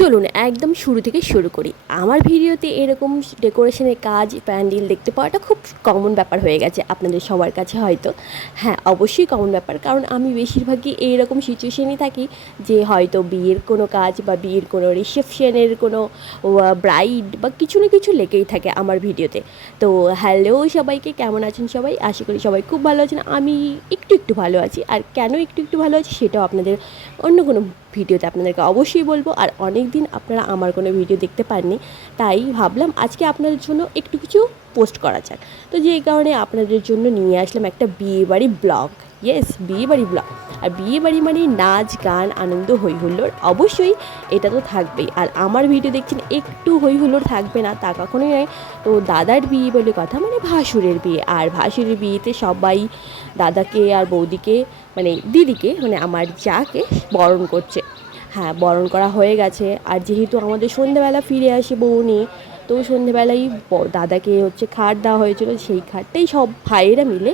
চলুন একদম শুরু থেকে শুরু করি। আমার ভিডিওতে এরকম ডেকোরেশনের কাজ, প্যান্ডেল দেখতে পাওয়াটা খুব কমন ব্যাপার হয়ে গেছে আপনাদের সবার কাছে হয়তো। হ্যাঁ, অবশ্যই কমন ব্যাপার, কারণ আমি বেশিরভাগই এইরকম সিচুয়েশনেই থাকি যে হয়তো বিয়ের কোনো কাজ বা বিয়ের কোনো রিসেপশনের কোনো ব্রাইড বা কিছু না কিছু লেগেই থাকে আমার ভিডিওতে। তো হ্যালো সবাইকে, কেমন আছেন সবাই? আশা করি সবাই খুব ভালো আছেন। আমি একটু একটু ভালো আছি, আর কেন একটু একটু ভালো আছি সেটাও আপনাদের অন্য কোনো ভিডিওতে আপনাদেরকে অবশ্যই বলবো। আর অনেক দিন আপনারা আমার কোনো ভিডিও দেখতে পাননি, তাই ভাবলাম আজকে আপনাদের জন্য একটু কিছু পোস্ট করা যাক। তো যেই কারণে আপনাদের জন্য নিয়ে আসলাম একটা বিয়েবাড়ি ব্লগ। ইয়েস, বিয়েবাড়ি ব্লগ। আর বিয়েবাড়ি মানে নাচ গান আনন্দ হই হুল্লোড়, অবশ্যই এটা তো থাকবেই। আর আমার ভিডিও দেখছেন, একটু হই হুল্লোড় থাকবে না তা কখনোই নয়। তো দাদার বিয়ে বলে কথা, মানে ভাসুরের বিয়ে। আর ভাসুরের বিয়েতে সবাই দাদাকে আর বৌদিকে, মানে দিদিকে, মানে আমার যাকে বরণ করছে। হ্যাঁ, বরণ করা হয়ে গেছে। আর যেহেতু আমাদের সন্ধ্যেবেলা ফিরে আসে বউ নিয়ে, তো সন্ধ্যেবেলাই দাদাকে হচ্ছে খাট দেওয়া হয়েছিল, সেই খাটটাই সব ভাইয়েরা মিলে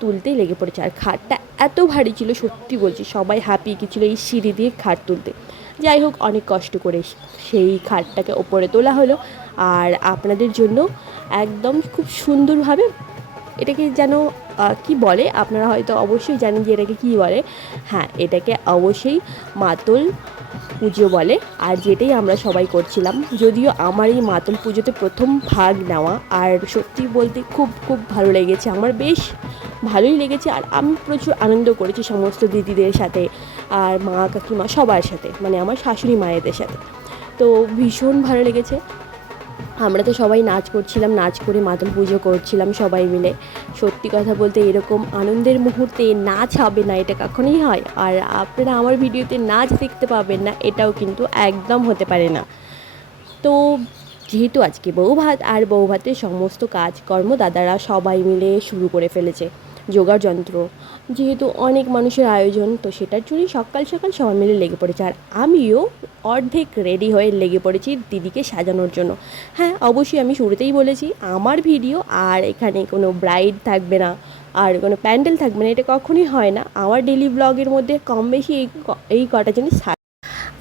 তুলতেই লেগে পড়েছে। আর খাটটা এত ভারী ছিল, সত্যি বলছি, সবাই হাঁপিয়ে গেছিলো এই সিঁড়ি দিয়ে খাট তুলতে। যাই হোক, অনেক কষ্ট করে সেই খাটটাকে ওপরে তোলা হলো। আর আপনাদের জন্য একদম খুব সুন্দরভাবে, এটাকে যেন কি বলে, আপনারা হয়তো অবশ্যই জানেন যে এটাকে কী বলে। হ্যাঁ, এটাকে অবশ্যই মাতল পুজো বলে। আর যেটাই আমরা সবাই করছিলাম, যদিও আমার এই মাতল পুজোতে প্রথম ভাগ নেওয়া, আর সত্যি বলতে খুব খুব ভালো লেগেছে, আমার বেশ ভালোই লেগেছে। আর আমি প্রচুর আনন্দ করেছি সমস্ত দিদিদের সাথে, আর মা কাকিমা সবার সাথে, মানে আমার শাশুড়ি মায়েদের সাথে। তো ভীষণ ভালো লেগেছে। আমরা তো সবাই নাচ করছিলাম, নাচ করে মাতল পুজো করছিলাম সবাই মিলে। সত্যি কথা বলতে এরকম আনন্দের মুহূর্তে নাচ হবে না, এটা কখনোই হয়? আর আপনারা আমার ভিডিওতে নাচ দেখতে পাবেন না, এটাও কিন্তু একদম হতে পারে না। তো যেহেতু আজকে বউভাত, আর বউভাতের সমস্ত কাজকর্ম দাদারা সবাই মিলে শুরু করে ফেলেছে। যোগাড় যন্ত্র, যেহেতু অনেক মানুষের আয়োজন, তো সেটার জন্যই সকাল সকাল সবাই মিলে লেগে পড়েছে। আর আমিও অর্ধেক রেডি হয়ে লেগে পড়েছি দিদিকে সাজানোর জন্য। হ্যাঁ, অবশ্যই আমি শুরুতেই বলেছি আমার ভিডিও, আর এখানে কোনো ব্রাইড থাকবে না, আর কোনো প্যান্ডেল থাকবে না, এটা কখনোই হয় না। আমার ডেলি ব্লগের মধ্যে কম বেশি এই কটা জিনিস।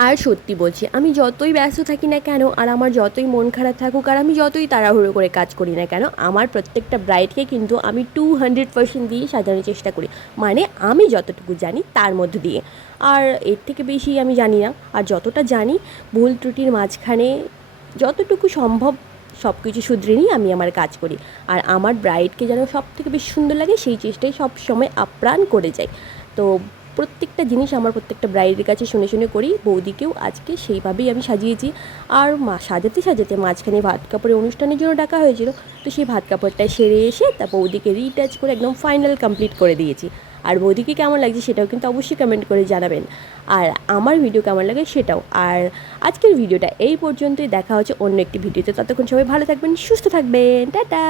আর সত্যি বলছি, আমি যতই ব্যস্ত থাকি না কেন, আর আমার যতই মন খারাপ থাকুক, আর আমি যতই তাড়াহুড়ো করে কাজ করি না কেন, আমার প্রত্যেকটা ব্রাইডকে কিন্তু আমি 200% দিয়ে সাজানোর চেষ্টা করি। মানে আমি যতটুকু জানি তার মধ্য দিয়ে, আর এর থেকে বেশি আমি জানি না। আর যতটা জানি, ভুল ত্রুটির মাঝখানে যতটুকু সম্ভব সব কিছু শুধরে নিয়ে আমি আমার কাজ করি। আর আমার ব্রাইডকে যেন সব থেকে বেশি সুন্দর লাগে, সেই চেষ্টাই সব সময় আপ্রাণ করে যাই। তো প্রত্যেকটা জিনিস আমার প্রত্যেকটা ব্রাইডের কাছে শুনে শুনে করি। বৌদিকেও আজকে সেইভাবেই আমি সাজিয়েছি। আর সাজাতে সাজাতে মাঝখানে ভাত কাপড়ের অনুষ্ঠানের জন্য ডাকা হয়েছিল, তো সেই ভাত কাপড়টা সেরে এসে তা বৌদিকে রিটাচ করে একদম ফাইনাল কমপ্লিট করে দিয়েছি। আর বৌদিকে কেমন লাগছে সেটাও কিন্তু অবশ্যই কমেন্ট করে জানাবেন। আর আমার ভিডিও কেমন লাগে সেটাও। আর আজকের ভিডিওটা এই পর্যন্তই, দেখা হচ্ছে অন্য একটি ভিডিওতে। ততক্ষণ সবাই ভালো থাকবেন, সুস্থ থাকবেন, টাটা।